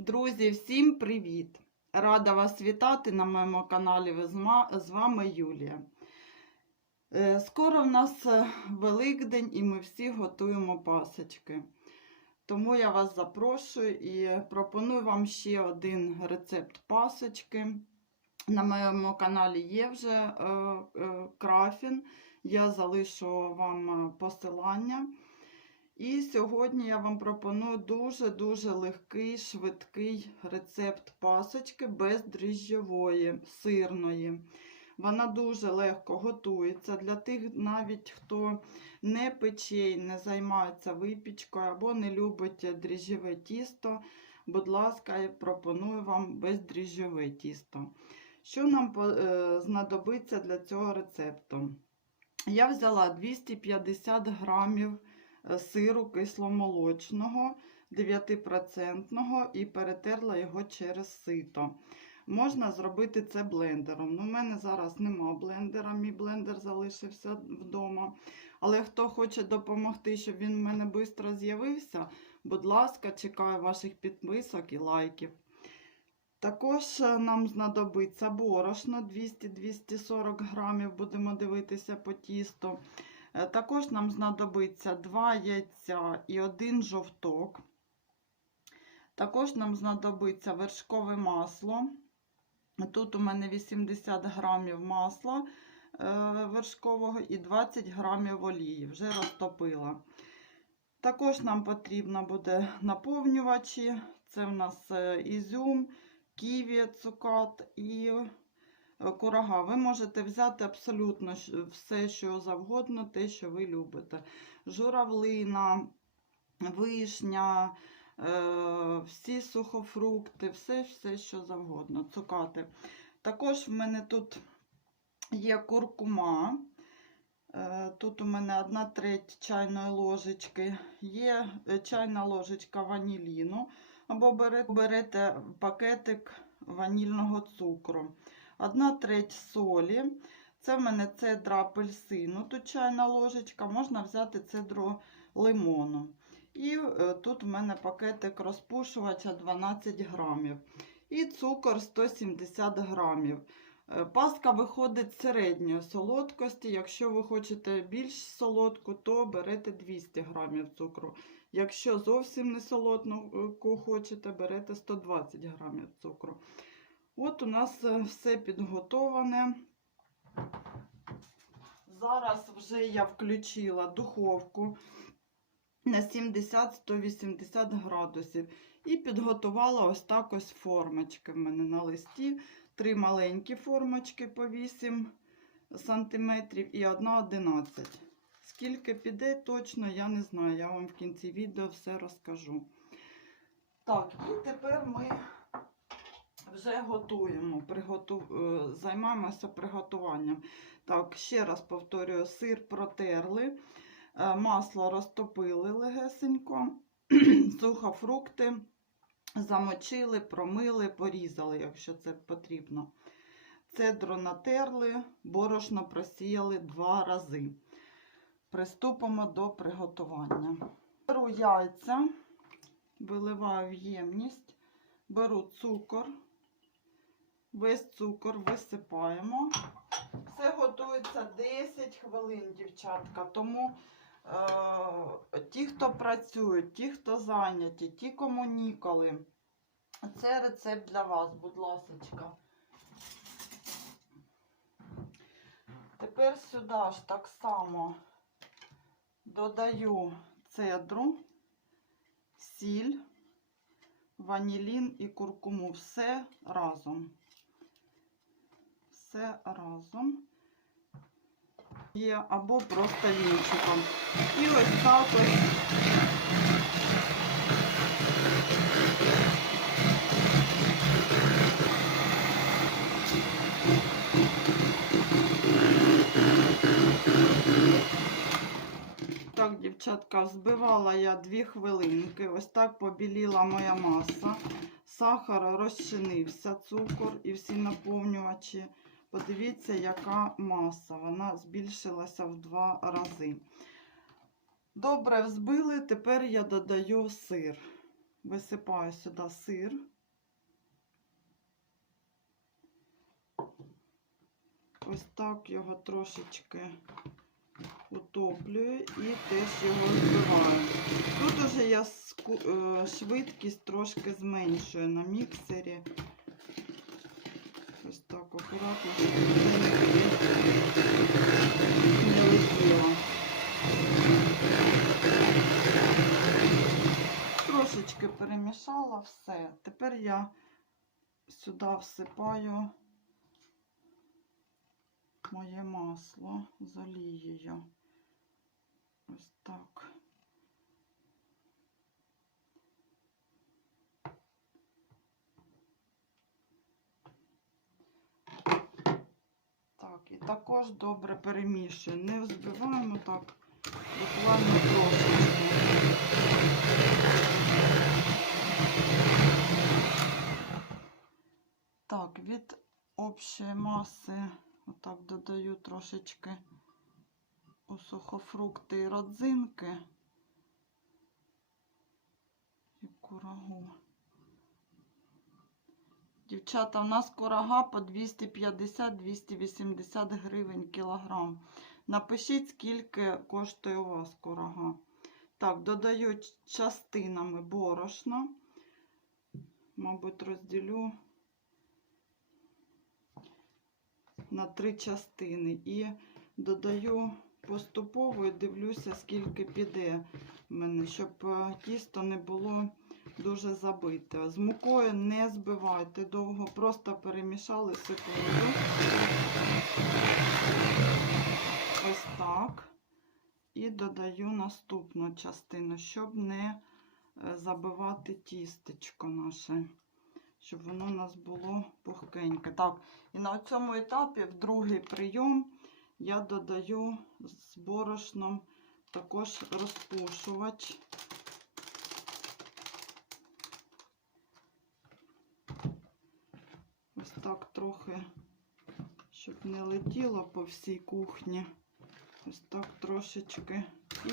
Друзі, всім привіт! Рада вас вітати на моєму каналі. З вами Юлія. Е, Скоро в нас е, Великдень і ми всі готуємо пасочки. Тому я вас запрошую і пропоную вам ще один рецепт пасочки. На моєму каналі є вже е, е, крафін. Я залишу вам посилання. І сьогодні я вам пропоную дуже-дуже легкий, швидкий рецепт пасочки бездріжджової, сирної. Вона дуже легко готується для тих, навіть хто не пече, не займається випічкою або не любить дріжджове тісто. Будь ласка, я пропоную вам бездріжджове тісто. Що нам е, знадобиться для цього рецепту? Я взяла 250 грамів сиру кисломолочного 9% і перетерла його через сито. Можна зробити це блендером. Ну, У мене зараз нема блендера, мій блендер залишився вдома. Але хто хоче допомогти, щоб він в мене швидко з'явився, будь ласка, чекаю ваших підписок і лайків. Також е, нам знадобиться борошно 200-240 грамів, будемо дивитися по тісту. Е, Також нам знадобиться 2 яйця і 1 жовток. Також нам знадобиться вершкове масло. Тут у мене 80 грамів масла е, вершкового і 20 грамів олії, вже розтопила. Також нам потрібно буде наповнювачі. Це в нас е, ізюм, ківі, цукат і курага. Ви можете взяти абсолютно все, що завгодно, те, що ви любите. Журавлина, вишня, е, всі сухофрукти, все, все, що завгодно, цукати. Також в мене тут є куркума. Е, Тут у мене 1 треть чайної ложечки, є е, чайна ложечка ваніліну, або бере- берете пакетик ванільного цукру, 1 треть солі. Це в мене цедра апельсину, тут чайна ложечка, можна взяти цедру лимону. І е, тут в мене пакетик розпушувача 12 грамів. І цукор 170 грамів. Е, Паска виходить середньої солодкості. Якщо ви хочете більш солодку, то берете 200 грамів цукру. Якщо зовсім не солодку хочете, берете 120 грамів цукру. От у нас е, все підготоване. Зараз вже я включила духовку на 70-180 градусів і підготувала ось так ось формочки в мене на листі. Три маленькі формочки по 8 сантиметрів і одна 11. Скільки піде, точно я не знаю. Я вам в кінці відео все розкажу. Так, і тепер ми вже готуємо, приготу... е, займаємося приготуванням. Так, ще раз повторюю, сир протерли, е, масло розтопили легесенько, сухофрукти замочили, промили, порізали, якщо це потрібно. Цедру натерли, борошно просіяли два рази. Приступимо до приготування. Беру яйця, виливаю в ємність, беру цукор, весь цукор висипаємо. Все готується 10 хвилин, дівчатка. Тому е, ті, хто працюють, ті, хто зайняті, ті, кому ніколи. Це рецепт для вас, будь ласочка. Тепер сюди ж так само додаю цедру, сіль, ванілін і куркуму. Все разом. Все разом. Є або просто вінчиком. І ось так ось Так, дівчатка, збивала я 2 хвилинки. Ось так побіліла моя маса. Сахар розчинився, цукор і всі наповнювачі. Подивіться, яка маса. Вона збільшилася в два рази. Добре взбили, тепер я додаю сир. висипаю сюди сир. Ось так його трошечки утоплюю і теж його збиваю. Тут уже я е, швидкість трошки зменшую на міксері. Ось так акуратно, не летіло. Трошечки перемішала все. Тепер я сюди всипаю моє масло з олією. Ось так. Так, і також добре перемішую. Не взбиваємо так, буквально трошечки. Так, від общої маси отак додаю трошечки у сухофрукти і родзинки і курагу. Дівчата, в нас курага по 250-280 гривень кілограм. Напишіть, скільки коштує у вас курага. Так, додаю частинами борошно. Мабуть, розділю на три частини. І додаю поступово і дивлюся, скільки піде в мене, щоб е, тісто не було дуже забите. З мукою не збивайте довго, просто перемішали секунду. Ось так. І додаю наступну частину, щоб не е, забивати тістечко наше, щоб воно у нас було пухкеньке. Так, і на цьому етапі, в другий прийом, я додаю з борошном також розпушувач. Так трохи, щоб не летіло по всій кухні. Ось так трошечки. І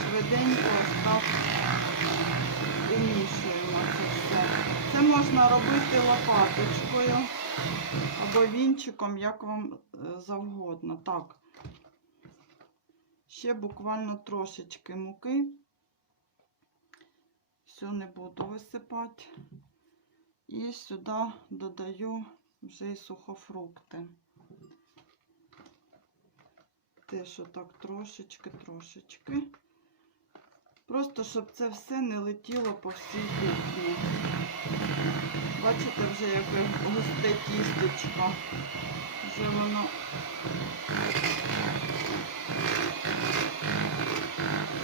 швиденько ось так вимішуємо це все. Це можна робити лопаточкою або вінчиком, як вам е, завгодно. Так. Ще буквально трошечки муки. Все не буду висипати. І сюди додаю вже і сухофрукти. Теж отак трошечки, трошечки. Просто, щоб це все не летіло по всій кухні. Бачите, вже яке густе тістечко. Вже воно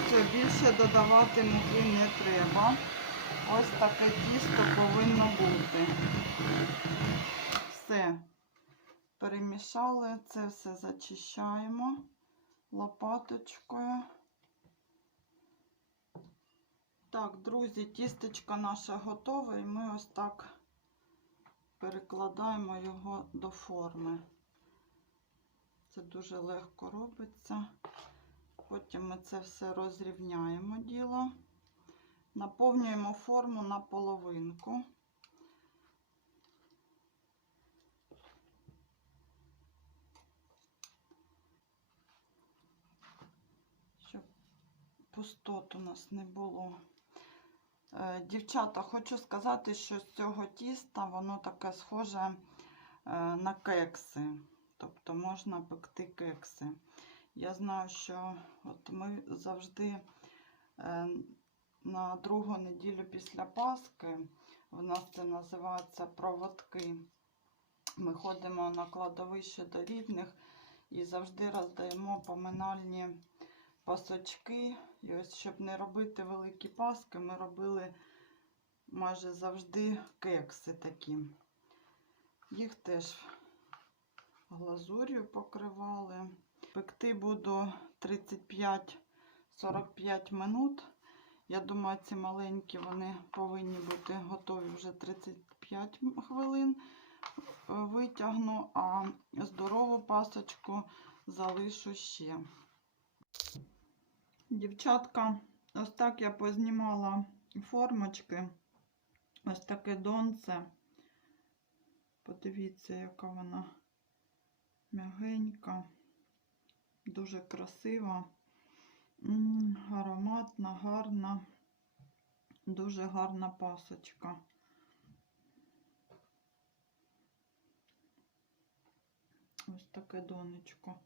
все, більше додавати муки не треба. Ось таке тісто повинно бути. Все. Перемішали, це все зачищаємо лопаточкою. Так, друзі, тістечко наше готове, і ми ось так перекладаємо його до форми. Це дуже легко робиться. Потім ми це все розрівняємо діло. Наповнюємо форму на половинку. Щоб пустот у нас не було. Е, Дівчата, хочу сказати, що з цього тіста воно таке схоже е, на кекси. Тобто можна пекти кекси. Я знаю, що от ми завжди е, на другу неділю після Пасхи, в нас це називається проводки. Ми ходимо на кладовище до рідних і завжди роздаємо поминальні пасочки. І ось, щоб не робити великі паски, ми робили майже завжди кекси такі. Їх теж глазур'ю покривали. Пекти буду 35-45 минут. Я думаю, ці маленькі вони повинні бути готові вже 35 хвилин. Витягну, а здорову пасочку залишу ще. Дівчатка, ось так я познімала формочки. Ось таке донце. Подивіться, яка вона м'ягенька, дуже красива, ароматна, гарна, дуже гарна пасочка. Ось таке донечко.